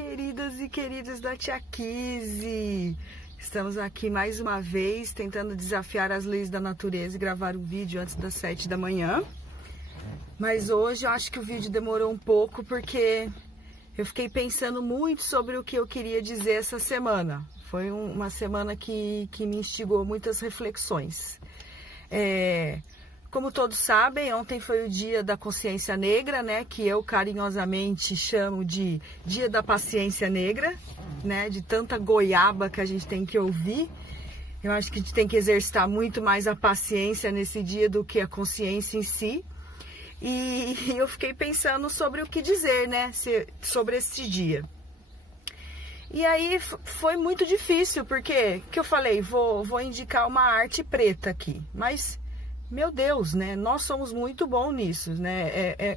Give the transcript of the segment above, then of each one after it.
queridas e queridos da Tia Kizzy! Estamos aqui mais uma vez tentando desafiar as leis da natureza e gravar um vídeo antes das 7 da manhã. Mas hoje eu acho que o vídeo demorou um pouco porque eu fiquei pensando muito sobre o que eu queria dizer essa semana. Foi uma semana que me instigou muitas reflexões. Como todos sabem, ontem foi o Dia da Consciência Negra, né? Que eu carinhosamente chamo de Dia da Paciência Negra, né? De tanta goiaba que a gente tem que ouvir. Eu acho que a gente tem que exercitar muito mais a paciência nesse dia do que a consciência em si. E eu fiquei pensando sobre o que dizer, né? Sobre esse dia. E aí foi muito difícil, porque que eu falei, vou indicar uma arte preta aqui, mas... Meu Deus, né? Nós somos muito bons nisso, né?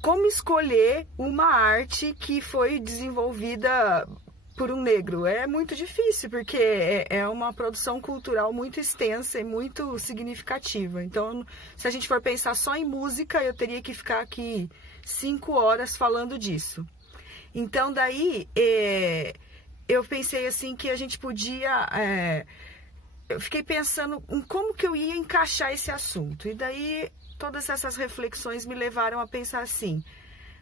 Como escolher uma arte que foi desenvolvida por um negro? É muito difícil, porque é uma produção cultural muito extensa e muito significativa. Então, se a gente for pensar só em música, eu teria que ficar aqui 5 horas falando disso. Então, daí, eu pensei assim que a gente podia... Eu fiquei pensando em como que eu ia encaixar esse assunto. E daí, todas essas reflexões me levaram a pensar assim,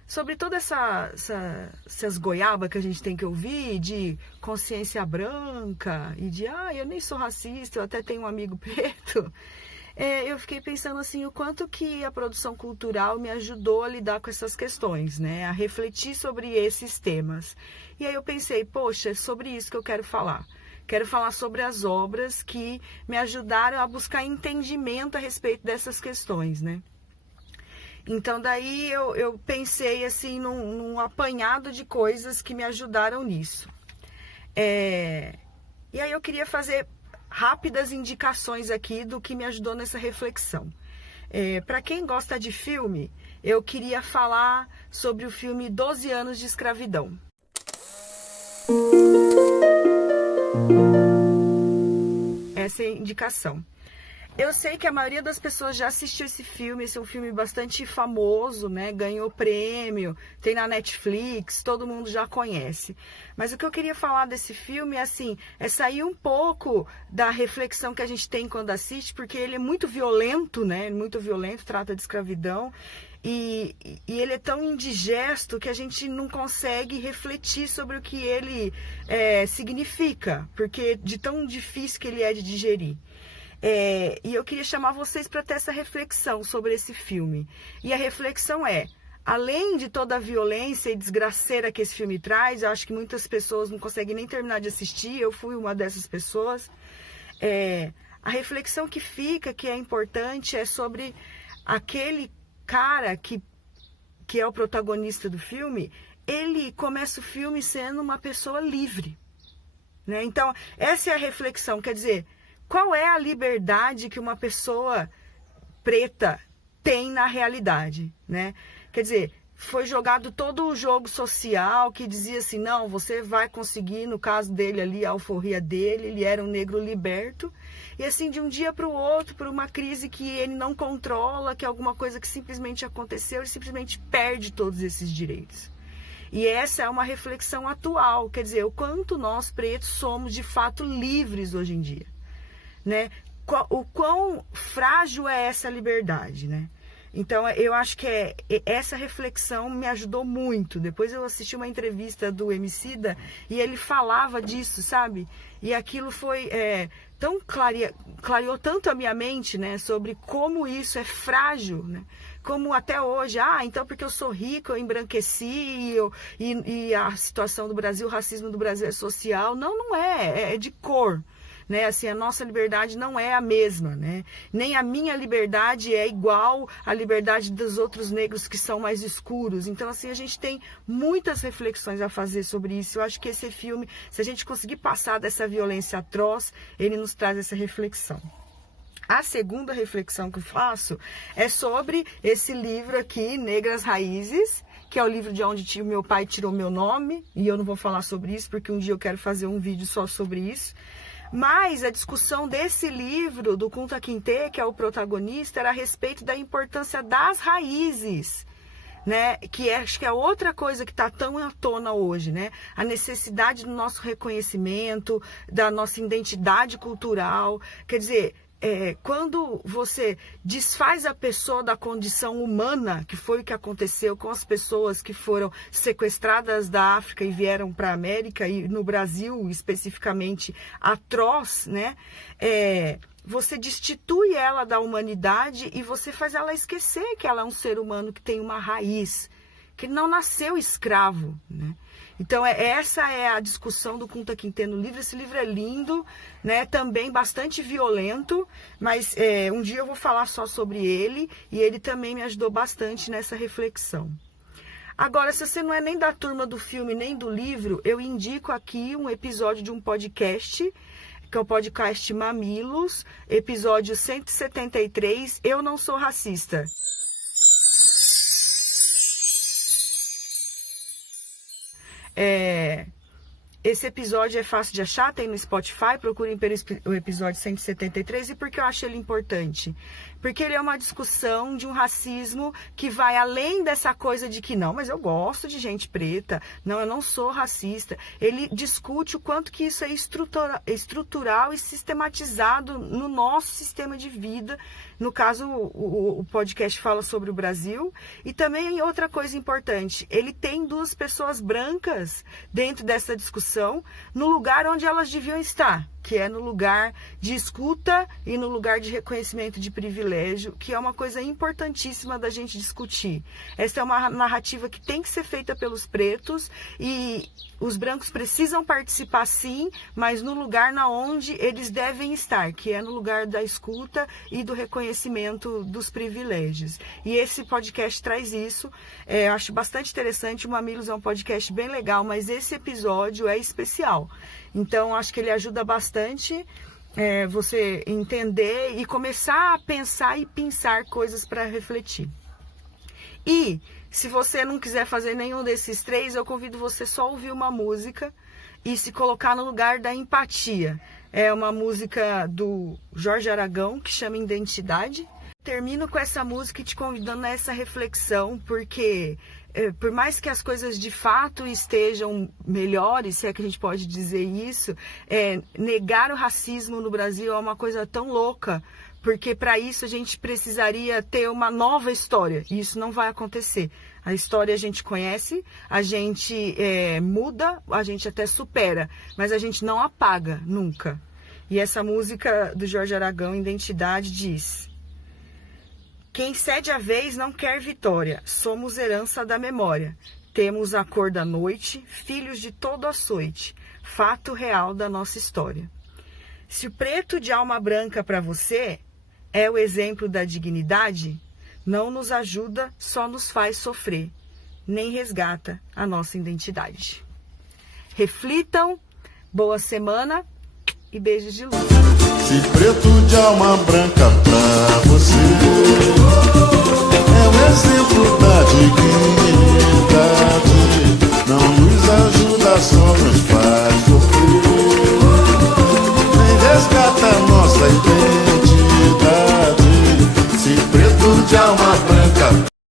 sobre todas essas goiabas que a gente tem que ouvir, de consciência branca, e de, eu nem sou racista, eu até tenho um amigo preto. Eu fiquei pensando assim, o quanto que a produção cultural me ajudou a lidar com essas questões, né? A refletir sobre esses temas. E aí eu pensei, poxa, é sobre isso que eu quero falar. Quero falar sobre as obras que me ajudaram a buscar entendimento a respeito dessas questões, né? Então, daí eu pensei, assim, num apanhado de coisas que me ajudaram nisso. E aí eu queria fazer rápidas indicações aqui do que me ajudou nessa reflexão. Para quem gosta de filme, eu queria falar sobre o filme 12 Anos de Escravidão. Essa é a indicação. Eu sei que a maioria das pessoas já assistiu esse filme. Esse é um filme bastante famoso, né? Ganhou prêmio, tem na Netflix, todo mundo já conhece. Mas o que eu queria falar desse filme é sair um pouco da reflexão que a gente tem quando assiste, porque ele é muito violento, né? Muito violento, trata de escravidão. E ele é tão indigesto que a gente não consegue refletir sobre o que ele significa, porque de tão difícil que ele é de digerir. E eu queria chamar vocês para ter essa reflexão sobre esse filme. E a reflexão além de toda a violência e desgraceira que esse filme traz, eu acho que muitas pessoas não conseguem nem terminar de assistir, eu fui uma dessas pessoas. A reflexão que fica, que é importante, é sobre aquele cara que é o protagonista do filme. Ele começa o filme sendo uma pessoa livre, né? Então, essa é a reflexão, quer dizer, qual é a liberdade que uma pessoa preta tem na realidade, né? Quer dizer, foi jogado todo o jogo social que dizia assim, não, você vai conseguir, no caso dele ali, a alforria dele, ele era um negro liberto, e assim, de um dia para o outro, por uma crise que ele não controla, que é alguma coisa que simplesmente aconteceu, ele simplesmente perde todos esses direitos. E essa é uma reflexão atual, quer dizer, o quanto nós pretos somos de fato livres hoje em dia, né? O quão frágil é essa liberdade, né? Então, eu acho que essa reflexão me ajudou muito. Depois eu assisti uma entrevista do Emicida e ele falava disso, sabe? E aquilo foi clareou tanto a minha mente, né? Sobre como isso é frágil, né? Como até hoje, então porque eu sou rico, eu embranqueci e a situação do Brasil, o racismo do Brasil é social. Não é de cor. Né? Assim, a nossa liberdade não é a mesma, né? Nem a minha liberdade é igual à liberdade dos outros negros que são mais escuros. Então, assim, a gente tem muitas reflexões a fazer sobre isso. Eu acho que esse filme, se a gente conseguir passar dessa violência atroz, ele nos traz essa reflexão. A segunda reflexão que eu faço é sobre esse livro aqui, Negras Raízes, que é o livro de onde meu pai tirou meu nome, e eu não vou falar sobre isso, porque um dia eu quero fazer um vídeo só sobre isso. Mas a discussão desse livro, do Kunta Kinte, que é o protagonista, era a respeito da importância das raízes. né? Que acho que é outra coisa que está tão à tona hoje, né? A necessidade do nosso reconhecimento, da nossa identidade cultural. Quer dizer, quando você desfaz a pessoa da condição humana, que foi o que aconteceu com as pessoas que foram sequestradas da África e vieram para a América, e no Brasil especificamente atroz, né? Você destitui ela da humanidade e você faz ela esquecer que ela é um ser humano que tem uma raiz, que não nasceu escravo, né? Então, essa é a discussão do Kunta Kinte no livro. Esse livro é lindo, né? Também bastante violento, mas um dia eu vou falar só sobre ele, e ele também me ajudou bastante nessa reflexão. Agora, se você não é nem da turma do filme, nem do livro, eu indico aqui um episódio de um podcast, que é o podcast Mamilos, episódio 173, Eu Não Sou Racista. Esse episódio é fácil de achar, tem no Spotify, procurem pelo episódio 173. E por que eu acho ele importante? Porque ele é uma discussão de um racismo que vai além dessa coisa de que não, mas eu gosto de gente preta, não, eu não sou racista. Ele discute o quanto que isso é estrutural e sistematizado no nosso sistema de vida. No caso, o podcast fala sobre o Brasil. E também outra coisa importante, ele tem duas pessoas brancas dentro dessa discussão, no lugar onde elas deviam estar, que é no lugar de escuta e no lugar de reconhecimento de privilégio, que é uma coisa importantíssima da gente discutir. Essa é uma narrativa que tem que ser feita pelos pretos, e os brancos precisam participar sim, mas no lugar na onde eles devem estar, que é no lugar da escuta e do reconhecimento dos privilégios. E esse podcast traz isso. Eu acho bastante interessante. O Mamilos é um podcast bem legal, mas esse episódio é especial. Então, acho que ele ajuda bastante você entender e começar a pensar e pensar coisas para refletir. E, se você não quiser fazer nenhum desses três, eu convido você só a ouvir uma música e se colocar no lugar da empatia. É uma música do Jorge Aragão, que chama Identidade. Termino com essa música e te convidando a essa reflexão, porque por mais que as coisas de fato estejam melhores, se é que a gente pode dizer isso, negar o racismo no Brasil é uma coisa tão louca, porque para isso a gente precisaria ter uma nova história, e isso não vai acontecer. A história a gente conhece, a gente muda, a gente até supera, mas a gente não apaga nunca. E essa música do Jorge Aragão, Identidade, diz: quem cede a vez não quer vitória, somos herança da memória. Temos a cor da noite, filhos de todo açoite, fato real da nossa história. Se o preto de alma branca para você é o exemplo da dignidade, não nos ajuda, só nos faz sofrer, nem resgata a nossa identidade. Reflitam, boa semana e beijos de luz. Se preto de alma branca pra você é o exemplo da dignidade.